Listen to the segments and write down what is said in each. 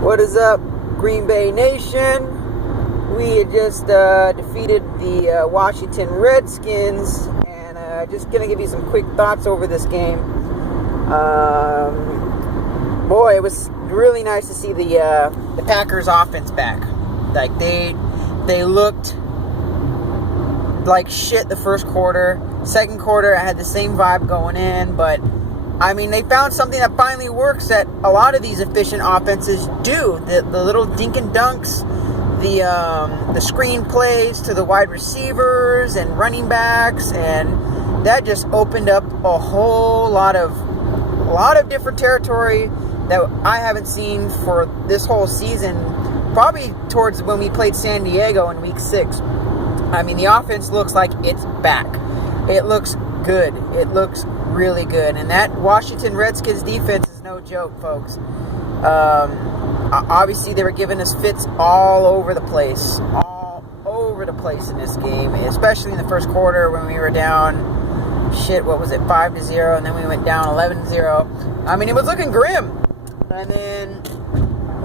What is up, Green Bay Nation? We had just defeated the Washington Redskins, and just going to give you some quick thoughts over this game. Boy, it was really nice to see the Packers offense back. Like, they looked like shit the first quarter. Second quarter, I had the same vibe going in, but I mean, they found something that finally works that a lot of these efficient offenses do. The little dink and dunks, the screen plays to the wide receivers and running backs, and that just opened up a whole lot of different territory that I haven't seen for this whole season, probably towards when we played San Diego in Week 6. I mean, the offense looks like it's back. It looks good. It looks really good. And that Washington Redskins defense is no joke, folks. Obviously, they were giving us fits all over the place. All over the place in this game, especially in the first quarter when we were down, 5-0, and then we went down 11-0. I mean, it was looking grim. And then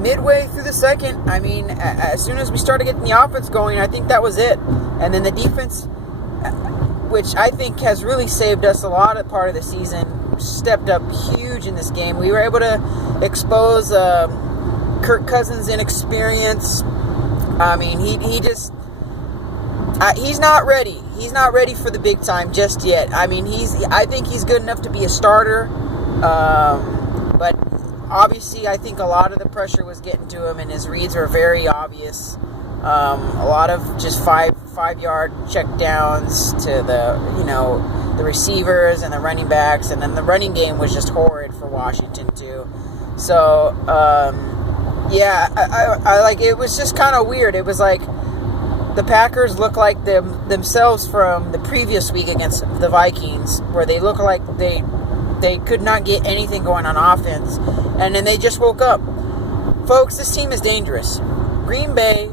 midway through the second, I mean, as soon as we started getting the offense going, I think that was it. And then the defense, which I think has really saved us a lot of part of the season, stepped up huge in this game. We were able to expose Kirk Cousins' inexperience. I mean, he's not ready. He's not ready for the big time just yet. I mean, I think he's good enough to be a starter, but obviously I think a lot of the pressure was getting to him, and his reads were very obvious. A lot of just five-yard check downs to the receivers and the running backs, and then the running game was just horrid for Washington too. So I like, it was just kind of weird. It was like the Packers look like themselves from the previous week against the Vikings, where they look like they could not get anything going on offense, and then they just woke up. Folks, this team is dangerous. Green Bay,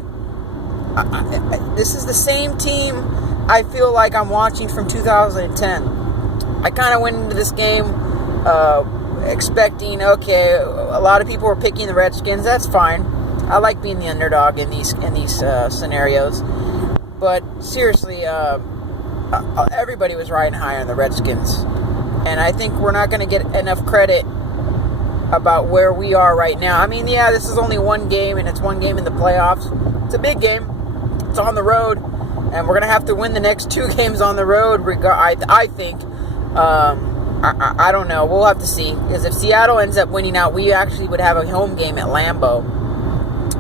this is the same team I feel like I'm watching from 2010. I kind of went into this game expecting, okay, a lot of people were picking the Redskins. That's fine. I like being the underdog in these scenarios. But seriously, everybody was riding high on the Redskins. And I think we're not going to get enough credit about where we are right now. I mean, yeah, this is only one game, and it's one game in the playoffs. It's a big game. It's on the road, and we're going to have to win the next 2 games on the road, I think. I don't know. We'll have to see. Because if Seattle ends up winning out, we actually would have a home game at Lambeau.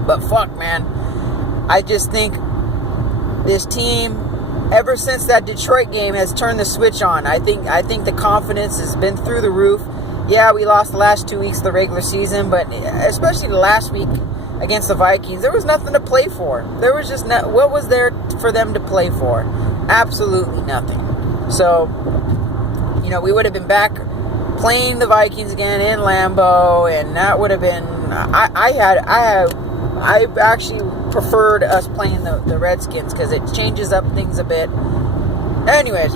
But fuck, man. I just think this team, ever since that Detroit game, has turned the switch on. I think the confidence has been through the roof. Yeah, we lost the last 2 weeks of the regular season, but especially the last week against the Vikings, there was nothing to play for. There was just what was there for them to play for? Absolutely nothing. So, we would have been back playing the Vikings again in Lambeau, and that would have been. I actually preferred us playing the Redskins because it changes up things a bit. Anyways,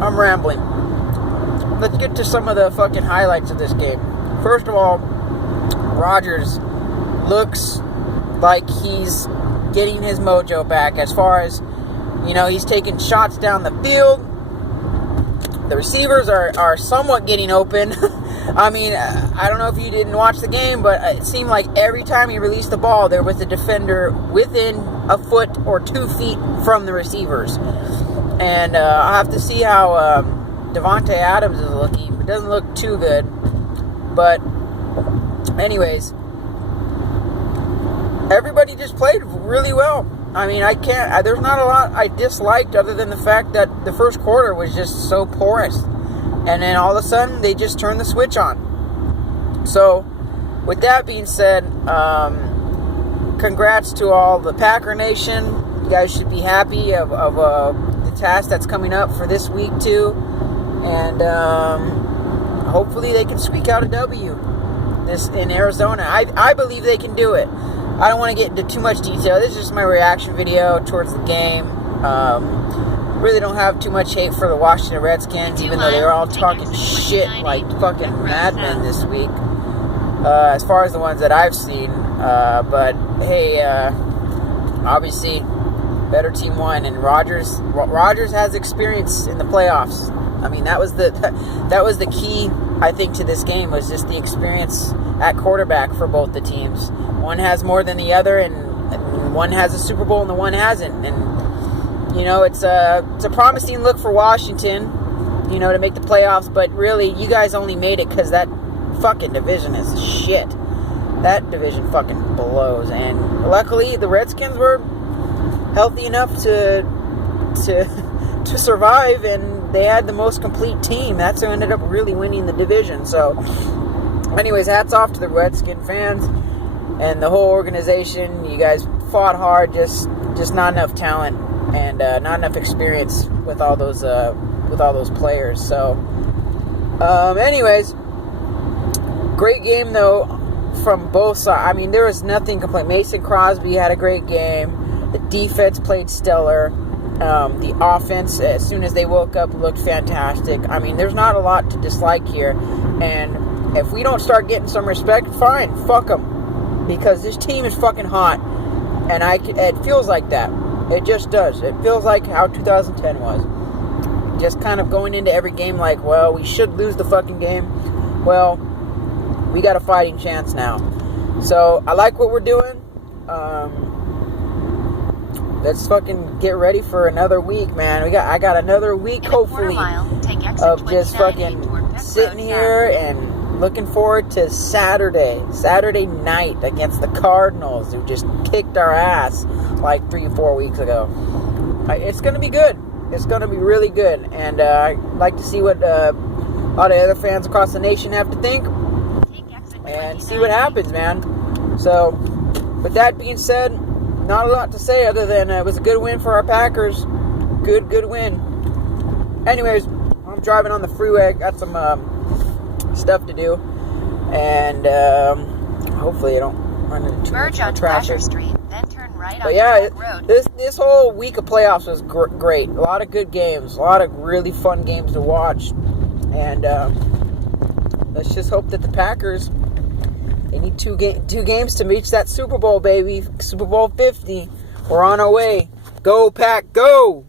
I'm rambling. Let's get to some of the fucking highlights of this game. First of all, Rodgers looks like he's getting his mojo back as far as, he's taking shots down the field. The receivers are somewhat getting open. I mean, I don't know if you didn't watch the game, but it seemed like every time he released the ball, there was a defender within a foot or 2 feet from the receivers. And I'll have to see how Davante Adams is looking. It doesn't look too good. But anyways, everybody just played really well. I mean, there's not a lot I disliked other than the fact that the first quarter was just so porous. And then all of a sudden, they just turned the switch on. So, with that being said, congrats to all the Packer Nation. You guys should be happy of the task that's coming up for this week, too. And hopefully they can squeak out a W in Arizona. I believe they can do it. I don't want to get into too much detail. This is just my reaction video towards the game. Really don't have too much hate for the Washington Redskins, even though they were all talking shit like fucking madmen this week. as far as the ones that I've seen. But hey, obviously, better team won, and Rodgers has experience in the playoffs. I mean, that was the key, I think, to this game, was just the experience at quarterback for both the teams. One has more than the other, and one has a Super Bowl and the one hasn't. And you know, it's a promising look for Washington, you know, to make the playoffs. But really, you guys only made it because that fucking division is shit. That division fucking blows. And luckily, the Redskins were healthy enough to survive, and they had the most complete team. That's who ended up really winning the division. So, anyways, hats off to the Redskin fans and the whole organization. You guys fought hard, just not enough talent and not enough experience with all those players. So, anyways, great game though from both sides. I mean, there was nothing complaint. Mason Crosby had a great game. The defense played stellar. The offense, as soon as they woke up, looked fantastic. I mean, there's not a lot to dislike here. And if we don't start getting some respect, fine, fuck them. Because this team is fucking hot. And it feels like that. It just does. It feels like how 2010 was. Just kind of going into every game like, well, we should lose the fucking game. Well, we got a fighting chance now. So, I like what we're doing. Let's fucking get ready for another week, man. I got another week, hopefully, of just fucking sitting here and looking forward to Saturday night against the Cardinals, who just kicked our ass like 3 or 4 weeks ago. It's gonna be good. It's gonna be really good, and I'd like to see what a lot of other fans across the nation have to think, and see what happens, man. So, with that being said, not a lot to say other than it was a good win for our Packers. Good win. Anyways, I'm driving on the freeway. Got some stuff to do, and hopefully I don't run into too much traffic. Pleasure Street, then turn right on York Road. This whole week of playoffs was great. A lot of good games, a lot of really fun games to watch, and let's just hope that the Packers. They need two games to reach that Super Bowl, baby. Super Bowl 50. We're on our way. Go, Pack, go!